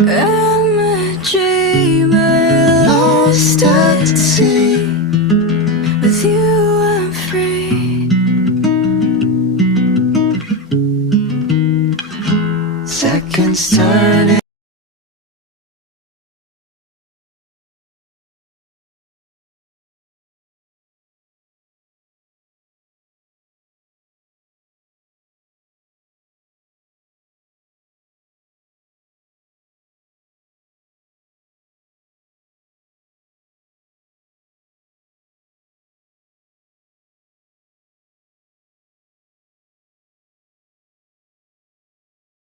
I'm a dreamer lost at sea. With you I'm free. Seconds turning